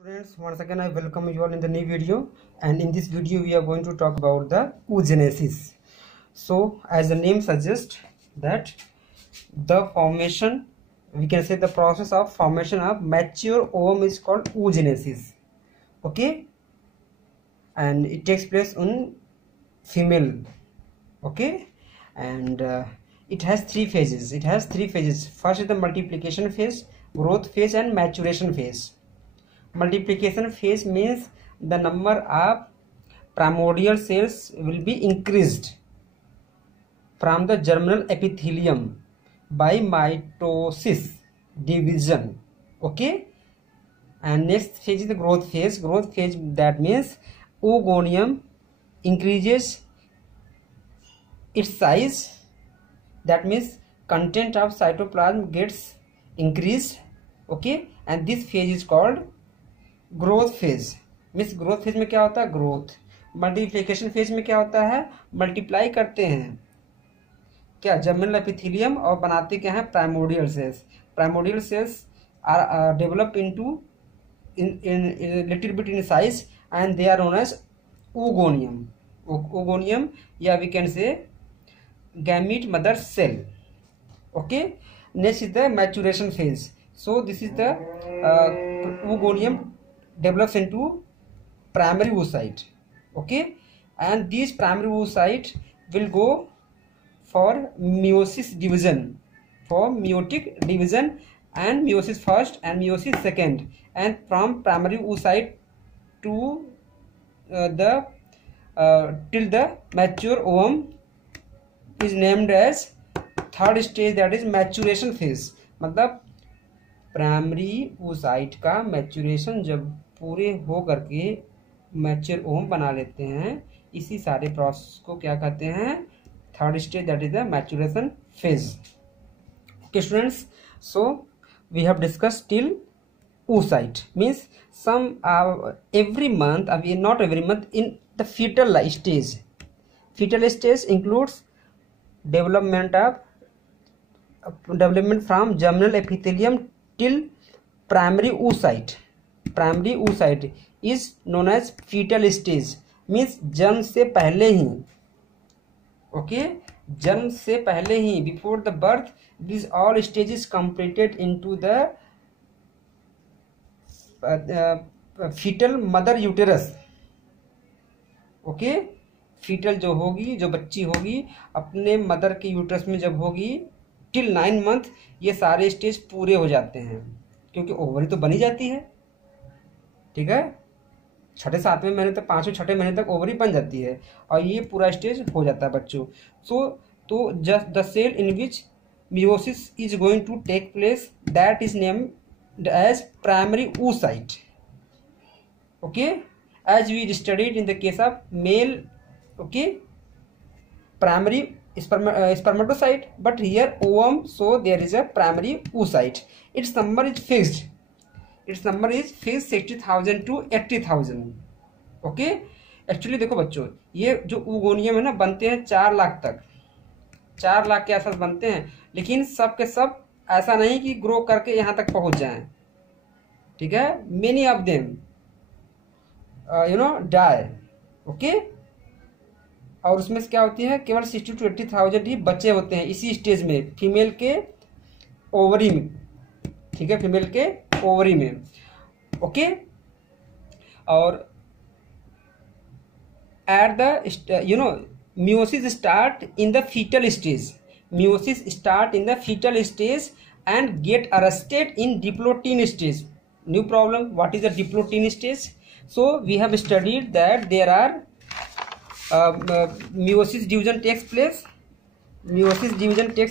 Students, once again I welcome you all in the new video, and in this video we are going to talk about the oogenesis. So as the name suggests that the formation, we can say the process of formation of mature ovum is called oogenesis. Okay, and it takes place in female. Okay, and it has three phases. First is the multiplication phase, growth phase and maturation phase. Multiplication phase means the number of primordial cells will be increased from the germinal epithelium by mitosis division. Okay, and next phase is the growth phase. That means oogonium increases its size. That means content of cytoplasm gets increased. Okay, and this phase is called growth phase. Means growth phase में क्या होता है? Growth. Multiplication phase में क्या होता है? Multiply करते हैं क्या? जर्मिनल एपिथेलियम और बनाते क्या है? Primordial cells. Primordial cells are develop into in little bit in size and they are known as oogoneum. oogoneum, या we can say gamete mother cell. Okay, next is the maturation phase. So this is the oogonium develops into primary oocyte. Okay, and these primary oocyte will go for meiosis division, for meiotic division, and meiosis first and meiosis second, and from primary oocyte to the till the mature ovum is named as third stage, that is maturation phase. मतलब primary oocyte का maturation जब पूरे हो करके mature ovum बना लेते हैं, इसी सारे प्रोसेस को क्या कहते हैं? Third stage, that is the maturation phase. Okay students, so we have discuss till oocyte means some every month, not every month, in the fetal stage. Fetal stage includes development from germinal epithelium till primary oocyte. Primary oocyte is known as fetal stage, means जन्म से पहले ही. Okay, जन्म से पहले ही, before the birth, these all stages completed into the fetal mother uterus. Okay, fetal जो होगी, जो बच्ची होगी, अपने मदर के यूटरस में जब होगी, टिल 9 मंथ ये सारे स्टेज पूरे हो जाते हैं, क्योंकि ओवरी तो बनी जाती है. ठीक है, 6-7वें महीने तक, 5वें-6वें महीने तक ओवरी बन जाती है, और ये पूरा स्टेज हो जाता है बच्चों. तो just the cell in which meiosis is going to take place, that is named as primary oocyte. Okay, as we studied in the case of male, okay, primary spermatocyte, but here ovum, so there is a primary oocyte. Its number is fixed. 60,000 to 80,000. Okay, actually देखो बच्चों, ये जो oogoneum है ना, बनते हैं 4 लाख तक, 4 लाख के आसपास बनते हैं, लेकिन सब के सब ऐसा नहीं कि ग्रो करके यहाँ तक पहुंच जाएं. ठीक है, many of them die. Okay, और उसमें से क्या होती है? केवल 60 to 80,000 ही बच्चे होते हैं इसी स्टेज में, फीमेल के ओवरी में. ठीक है, फीमेल के ओवरी में. ओके, और at the meiosis start in the fetal stage. Meiosis start in the fetal stage and get arrested in diplotin stage. New problem, what is the diplotin stage? So we have studied that there are meiosis division takes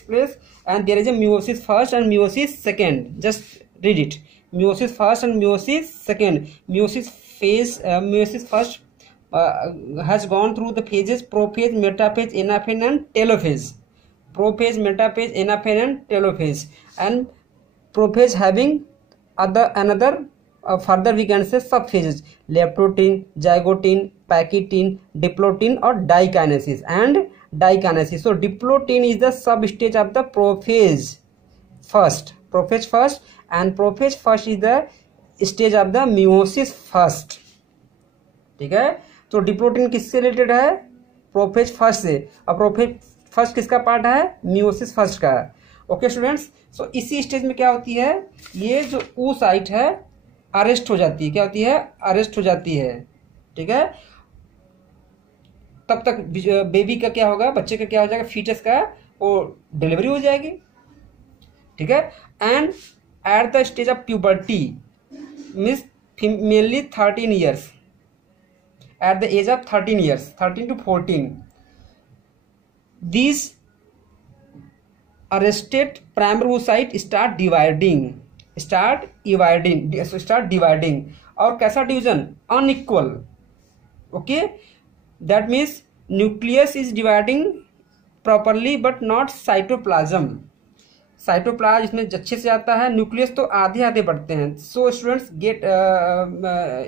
place. And there is a meiosis first and meiosis second. Just read it. Meiosis first and meiosis second. Meiosis first has gone through the phases prophase, metaphase, anaphase and telophase. Prophase, metaphase, anaphase and telophase. And prophase having another further we can say subphases: leptotin, zygotin, pachytin, diplotin or dikinesis and dikinesis. So diplotin is the substage of the prophase first, and prophase first is the stage of the meiosis first. ठीक है, तो diplotene किससे related है? Prophase first से। और prophase first किसका part है? Meiosis first का। ओके स्टूडेंट्स, सो इसी स्टेज में क्या होती है, ये जो oocyte है अरेस्ट हो जाती है। क्या होती है? अरेस्ट हो जाती है। ठीक है, तब तक बेबी का क्या होगा, बच्चे का क्या हो जाएगा, फीटस का वो डिलीवरी हो जाएगी। ठीक है, and at the stage of puberty means mainly 13 years, at the age of 13 years, 13 to 14, these arrested primary oocyte start dividing, और कैसा division? Unequal. Okay, that means nucleus is dividing properly but not cytoplasm. Cytoplasm इसमें अच्छे से आता है, nucleus तो आधे आधे बढ़ते हैं। So students get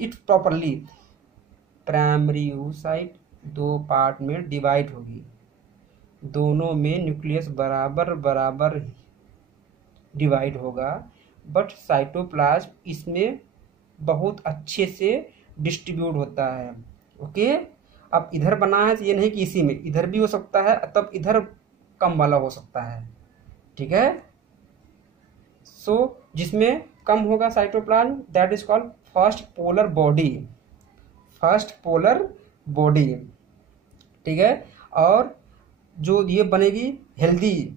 it properly. Primary oocyte दो पार्ट में डिवाइड होगी, दोनों में न्यूक्लियस बराबर बराबर डिवाइड होगा, बट साइटोप्लाज्म इसमें बहुत अच्छे से डिस्ट्रीब्यूट होता है। ओके, अब इधर बना है तो ये नहीं कि इसी में, इधर भी हो सकता है, तब इधर कम वाला हो सकता है। ठीक है, सो जिसमें कम होगा cytoplasm that is called first polar body, first polar body. ठीक है, और जो ये बनेगी हेल्दी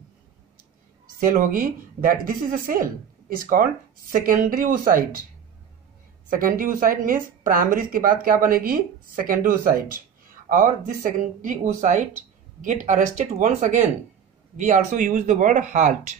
सेल होगी, that this is a cell is called secondary oocyte। Secondary oocyte means primary के बाद क्या बनेगी? Secondary oocyte। और this secondary oocyte get arrested once again, we also use the word halt।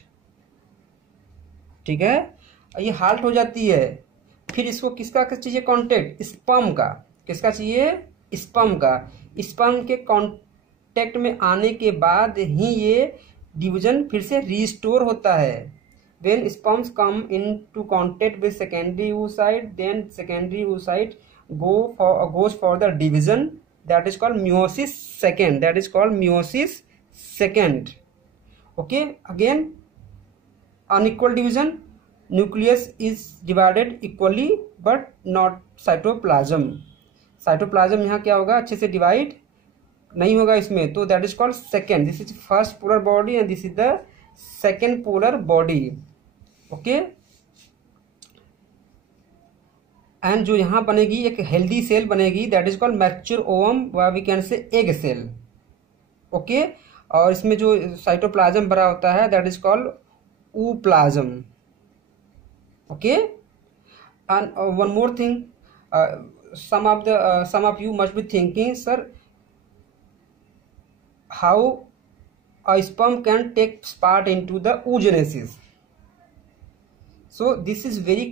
ठीक है, ये halt हो जाती है, फिर इसको किसका चाहिए कॉन्टेक्ट? स्पर्म का। किसका चाहिए? स्पर्म का। स्पर्म के कॉन्टेक्ट में आने के बाद ही ये डिवीजन फिर से रिस्टोर होता है। When sperms come into contact with secondary oocyte, then secondary oocyte goes for the division, that is called meiosis second, that is called meiosis second. Okay, again unequal division, nucleus is divided equally but not cytoplasm। Cytoplasm यहाँ क्या होगा? अच्छे से divide नहीं होगा इसमें, तो that is called second. This is first polar body and this is the second polar body. Okay, and जो यहाँ बनेगी एक हेल्दी सेल बनेगी, that is called mature ovum, we can say egg cell. Okay, और इसमें जो cytoplasm भरा होता है दैट इज कॉल्ड ooप्लाज्म। Okay, and one more thing, some of you must be thinking, sir, how a sperm can take part into the oogenesis? So this is very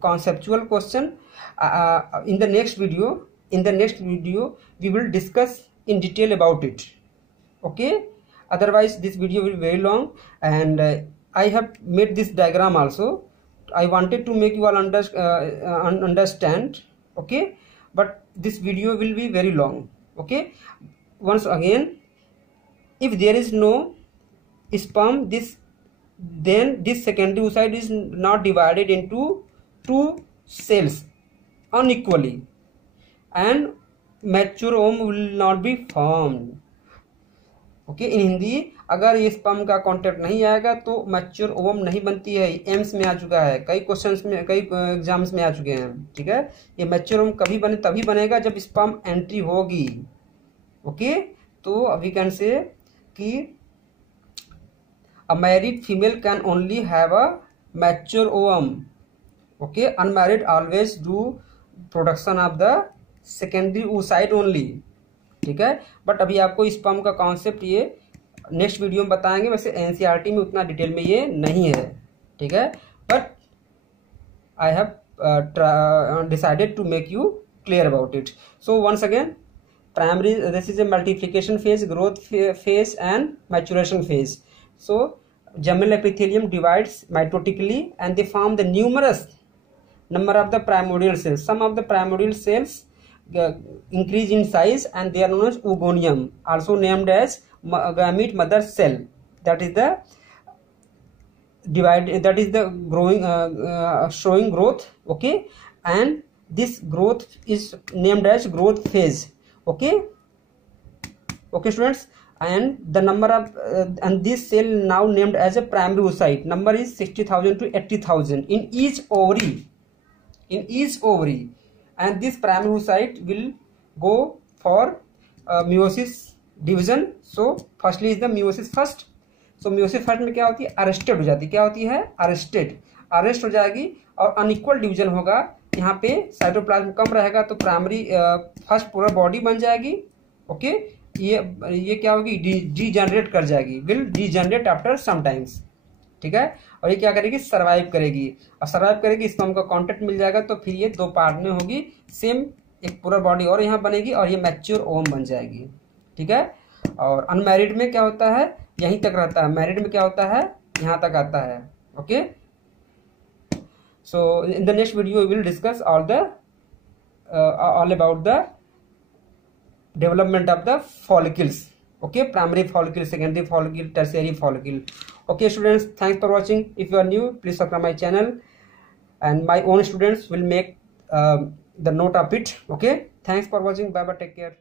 conceptual question. In the next video we will discuss in detail about it. Okay, otherwise this video will be very long, and I have made this diagram also. I wanted to make you all understand. Okay, but this video will be very long. Okay, once again, if there is no sperm, then this secondary oocyte is not divided into two cells unequally, and mature ovum will not be formed. Okay, in Hindi, अगर ये sperm का contact नहीं आएगा तो mature ovum नहीं बनती है। AIIMS में आ चुका है, कई क्वेश्चंस में, कई एग्जाम्स में आ चुके हैं। ठीक है, ये मैच्योर ओवम कभी बने, तभी बनेगा जब स्पर्म एंट्री होगी। ओके, तो वी कैन से कि a married female can only have a mature ovum. Okay, unmarried always do production of the secondary oocyte only. ठीक है, बट अभी आपको स्पर्म का कॉन्सेप्ट ये नेक्स्ट वीडियो में बताएंगे। वैसे एनसीईआरटी में उतना डिटेल में ये नहीं है। ठीक है, but I have decided to make you clear about it. So once again, primary, this is a multiplication phase, growth phase and maturation phase. So germinal epithelium divides mitotically and they form the numerous number of the primordial cells. Some of the primordial cells increase in size and they are known as oogonium, also named as gamete mother cell. That is the divide, that is the growing showing growth. Okay, and this growth is named as growth phase. Okay, okay students, and the number of and this cell now named as a primary oocyte, number is 60,000 to 80,000 in each ovary, and this primary oocyte will go for meiosis division. So firstly is the meiosis first. So meiosis first में क्या होती है, arrested हो जाती है, क्या होती है, अरेस्ट हो जाएगी और अनइक्वल डिवीजन होगा। यहाँ पे साइटोप्लाज्म कम रहेगा तो प्राइमरी फर्स्ट पूरा बॉडी बन जाएगी। ओके, ये क्या होगी, डीजनरेट कर जाएगी, will degenerate after some times. ठीक है, और ये क्या करेगी, सर्वाइव करेगी, और सर्वाइव करेगी, स्पर्म का कांटेक्ट मिल जाएगा तो फिर ये दो पार्ट में होगी, सेम एक पूरा बॉडी और यहाँ बनेगी और ये मैच्योर ओवम बन जाएगी। ठीक है, और अनमैरिड में क्या होता है, यहीं तक रहता है, मैरिड में क्या होता है, यहाँ तक आता है। Okay, so in the next video we will discuss all about the development of the follicles. Okay, primary follicle, secondary follicle, tertiary follicle. Okay students, thanks for watching. If you are new, please subscribe my channel, and my own students will make the note of it. Okay, thanks for watching. Bye bye, take care.